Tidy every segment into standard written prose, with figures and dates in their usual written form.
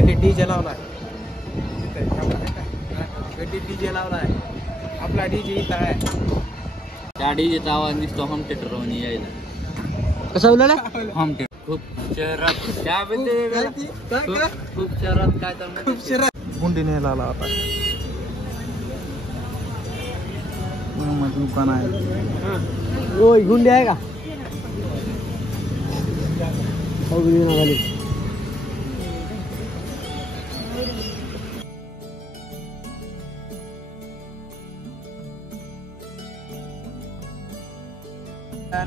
गल्ली डीजे लावलाय गल्ली डीजे लावलाय आपला डीजे इथं आहे त्या डीजेचा आवाज दिसतो होम थिएटर वर यायला कसं बोलला होम थिएटर खूप शहरात त्या खूप शहरात काय तर खूप शहरात गुंडी न्यायला आला आता दुकान आहे ओय गुंडी आहे का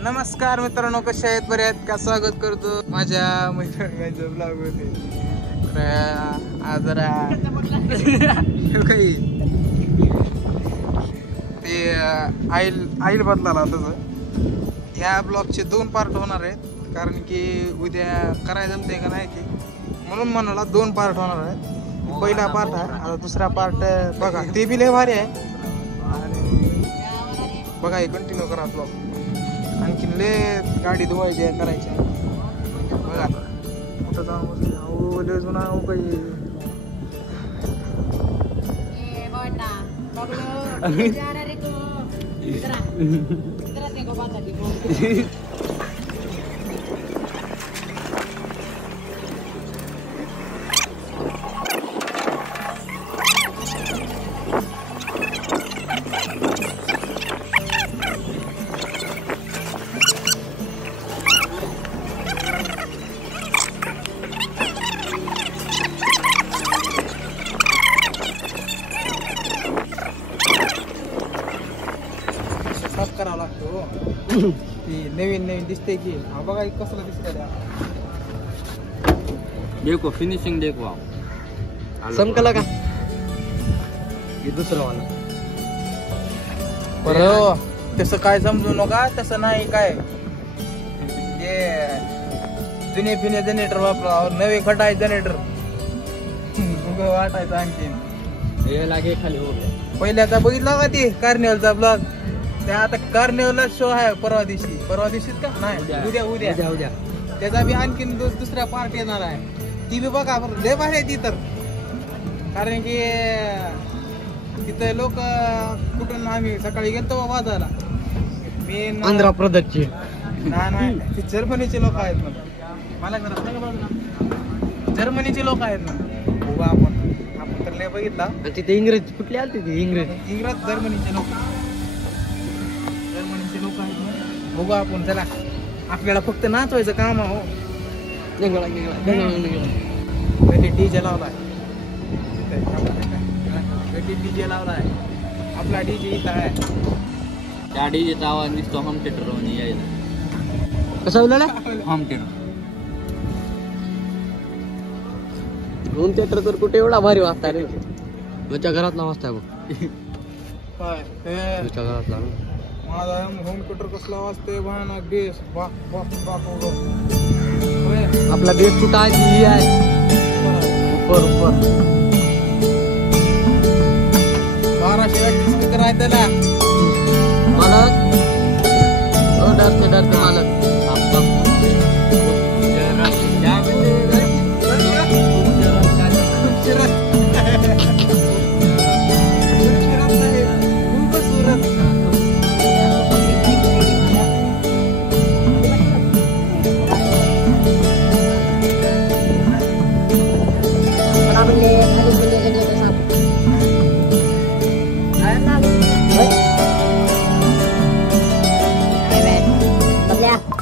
नमस्कार मित्रांनो, कसे आहेत? बरे आहेत का? स्वागत करतो माझ्या मैत्रिणीच्या ब्लॉग मध्ये. आज जरा काही ते आईल बदलाला तसं ह्या ब्लॉगचे 2 पार्ट होणार आहेत, कारण की उद्या करायला जमते का नाही ते, म्हणून म्हणाला 2 पार्ट होणार आहेत. पहिला पार्ट आहे, आता दुसरा पार्ट बघा, ते बी लय भारी आहे. आणि बघा हे कंटिन्यू करा ब्लॉग. आणखीन लय गाडी धुवायची करायची बघा. कुठं जाऊ लय जुना काही करावं लागतो. ती नवीन दिसते की बघा कसलं दिसतंय. देखो फिनिशिंग देखो चमकला का हे दुसरं वाला. बरं तसं काय समजू नका, तसं नाही काय ते जुने फिने जनरेटर वापरा, नवे खटाय जनरेटर वाटायचं. आणखीन हे लागे खाली हो पहिल्याचा बघितला का ते कार्निवलचा ब्लॉग? त्या आता कार्निवलचा शो आहे परवा दिवशीच का नाही, उद्या त्याचा बी आणखीन दुसरा पार्ट येणार आहे. ती बी बघा लय भारी आहे ती तर, कारण की तिथं लोक कुठून आम्ही सकाळी गेलतो वाजायला. मेन आंध्र प्रदेशचे नाही ते जर्मनीचे लोक आहेत ना, मला जर्मनीचे लोक आहेत ना. उभा आपण तर लय बघितला. तिथे इंग्रज कुठले आले ते इंग्रज जर्मनीचे लोक बघू आपण. चला आपल्याला फक्त नाचवायचं काम आहे. डीजे लावलाय डीजे लावलाय आपला डीजे इथं आहे. त्या डीजेचा आवाज दिसतो होम थिएटर वर यायला. कसं बोलला होम थिएटर होम थिएटर तर कुठे एवढा भारी वाजता रे. तुझ्या घरातला वाजताय बघ काय तुझ्या घरातला. माझा होम थिएटर कसला वाजतोय भयानक. बेस आपला बेस कुठं आहे? ऊपर 1230 स्पीकर आहे त्याला. मालक डरते मालक. Bật ra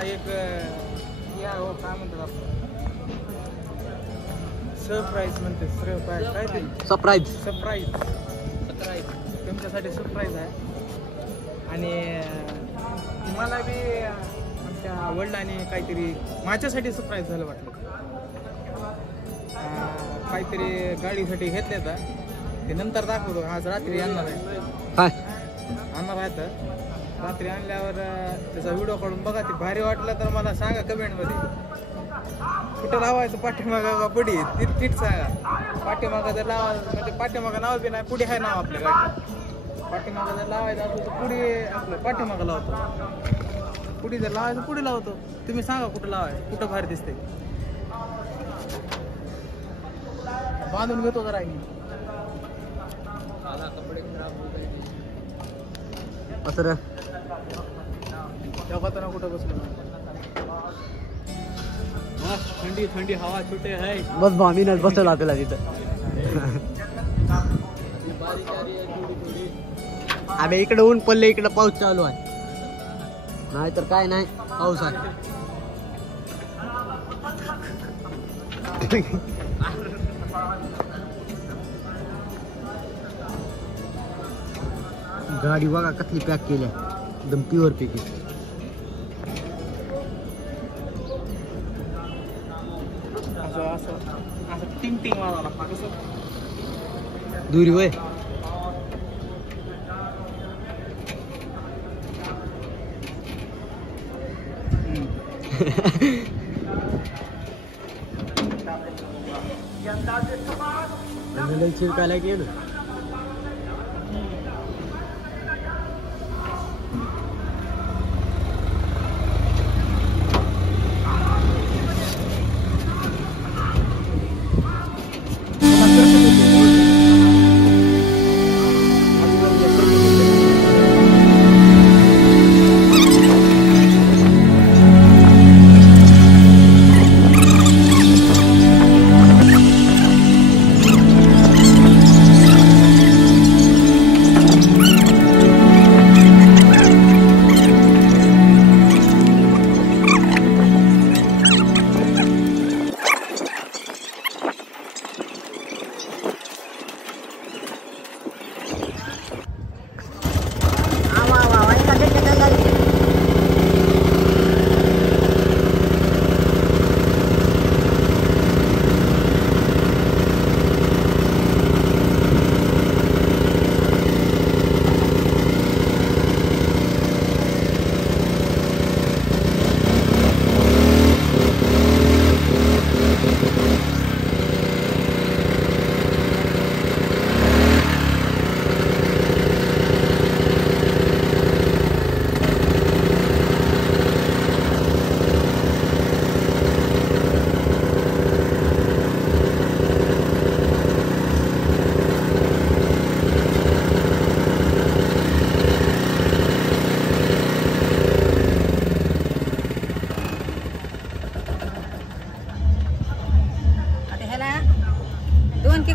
मला एक या हो काय म्हणतात आपण सरप्राईज म्हणते सरप्राईज काय ते सरप्राईज सरप्राईज तुमच्यासाठी सरप्राईज आहे आणि मला बी आमच्या वडिलांनी काहीतरी माझ्यासाठी सरप्राईज झालं वाटलं काहीतरी गाडीसाठी घेतले तर ते नंतर दाखवतो आज रात्री आणणार आहे काय आणणार आहे तर रात्री आणल्यावर त्याचा व्हिडिओ काढून बघा ते भारी वाटलं तर मला सांगा कमेंटमध्ये कुठं लावायचं पाठीमागा का पुढे तीच सांगा पाठीमागा जर लावायचं म्हणजे पाठीमागा नाव बी नाही पुढे आहे नाव आपल्या गाडी पाठीमागा जर लावायचं असेल तर पुढे आपलं पाठीमागा लावतो पुढे जर लावायचं पुढे लावतो तुम्ही सांगा कुठं लावायचं कुठं भारी दिसते बांधून घेतो जरा असं रे तेव्हा कुठं बसलो थंडी थंडी हवा छुटे है बस भामीनच बसवला आपल्याला तिथं आम्ही इकडे ऊन पडले इकडे पाऊस चालू आहे नाही तर काय नाही पाऊस आहे गाडी बघा कसली पॅक केल्या एकदम प्युअर पैकी असं टिंग टिंग वाजायला कसं दुरी वय चिरकायला गेलो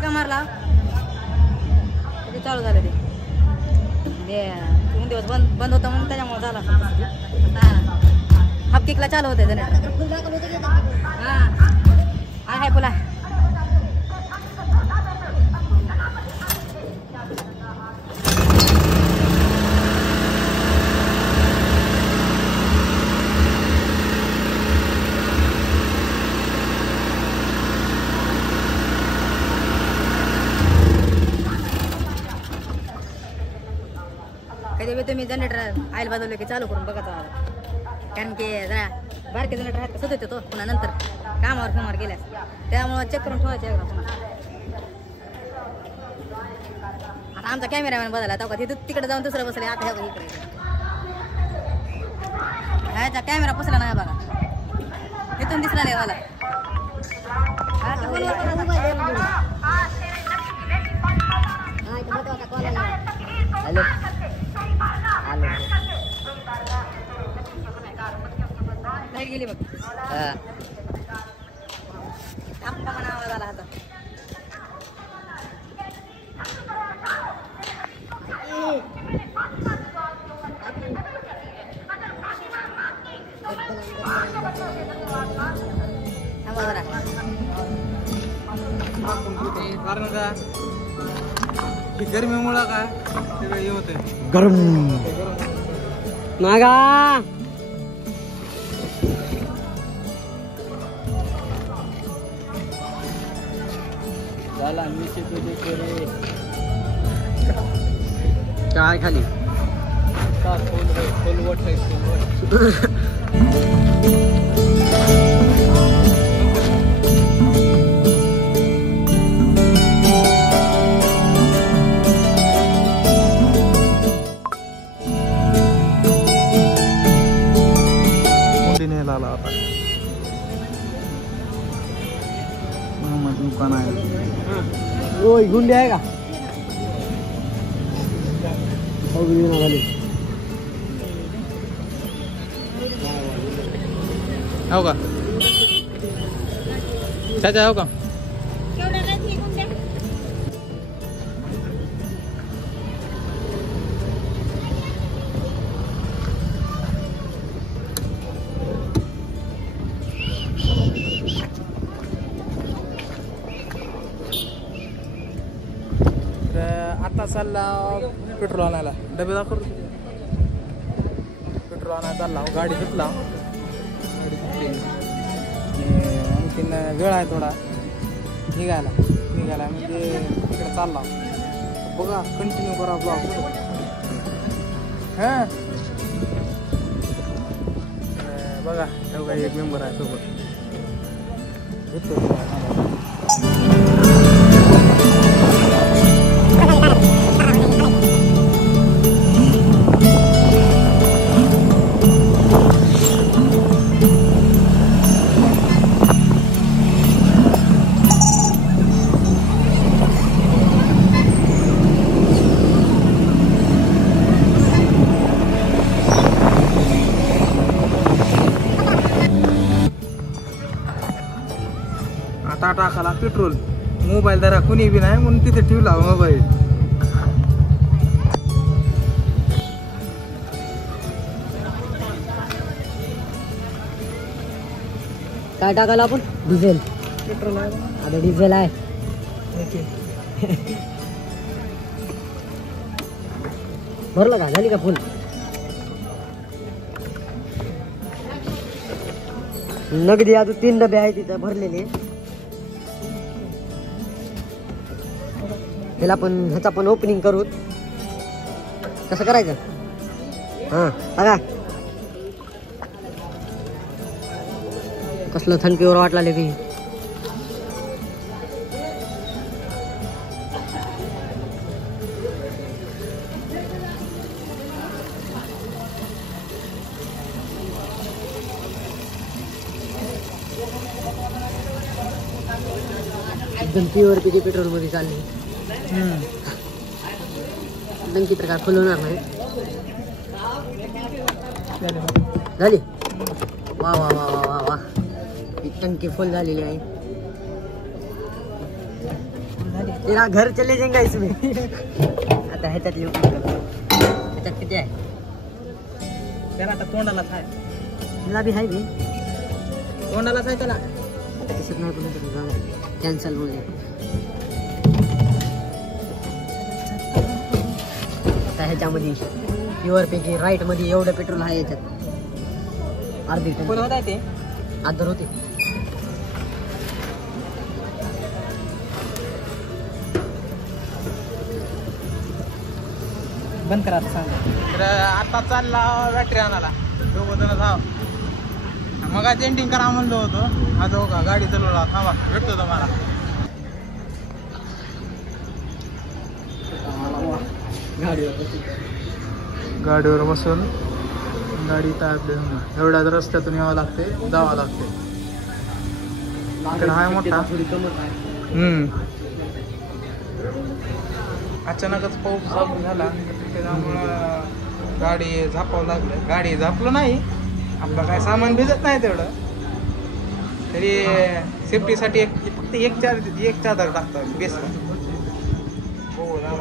मारला चालू झालं ते 2 दिवस बंद होतं म्हणून त्याच्यामुळे झाला हाफ किकला चालू होते जनरेटर हाय पुला कधी तुम्ही जनरेटर आईल बदललं की चालू करून बघा कारण की जरा बारके जनरेटर आहेत कसं होते तो पुन्हा नंतर कामावर गेल्यास त्यामुळं चेक करून ठेवायचे एकदा पुन्हा आता आमचा कॅमेरामॅन बदलला तो का तिथं तिकडे जाऊन दुसरं बसले आता ह्या इकडे ह्याचा कॅमेरा बसला नाही बघा इथून दिसला नाही मला हॅलो लाईट गेली बघ आवाज आला होता थांबा जरा. कारण का ही गरमीमुळं काय सगळं हे होतंय गरम नागा झाला नीचे तुझे करे काय खाली फुलवट आहे फुलवट आला आता दुकान आहे ओय गुंडी आहे का खाली हो का चाचा हो का आता चालला पेट्रोल आणायला डबे दाखवतो पेट्रोल आणायला चालला गाडी घेतला गाडी घेतली आणखीन वेळ आहे थोडा निघायला म्हणजे तिकडे चालला बघा कंटिन्यू करा ब्लॉग हां बघा तेव्हा एक मेंबर आहे सोबत घेतो आता टाकाला पेट्रोल मोबाईल जरा कुणी बी नाही म्हणून तिथे ठेवला मोबाईल काय टाकायला आपण डिझेल पेट्रोल आहे आता डिझेल आहे भरलं का झाली का फुल नगदी अजून 3 डबे आहेत तिथं भरलेले त्याला पण ह्याचा पण ओपनिंग करू कसं करायचं हां बघा कसलं थंडीवर वाटला की एकदम प्युअर पिटी पेट्रोल मध्ये चालली टंकी तर काय फुल होणार नाही झाली वा वा वा वा वा वा ही टंकी फुल झालेली आहे तेरा घर चले जाएंगे इसमें आता ह्याच्यात येऊ ह्याच्यात किती आहे त्याला आता तोंडालाच आहे मला बी आहे बी तोंडालाच आहे त्याला दिसत नाही पण कॅन्सल म्हणजे ह्याच्यामध्ये प्युअर पैकी राईट मध्ये एवढं पेट्रोल आहे याच्यात अर्धी फुल होत आहे ते आदर होते बंद करा सांग तर आता चालला बॅटरी आणायला दोघं जण जाव मग एंडिंग करा म्हणलो होतो आता हो का गाडी चालवला थांबा भेटतो तुम्हाला गाडीवर बसून गाडी आपली एवढ्याच रस्त्यातून यावं लागते जावं लागते इकडे आहे मोठा अचानकच पाऊस चालू झाला त्याच्यामुळं गाडी झापावं लागलं गाडी झापलं नाही आपलं काय सामान भिजत नाही तेवढं तरी सेफ्टीसाठी फक्त एक चादर टाकतात बेस्ट हो ना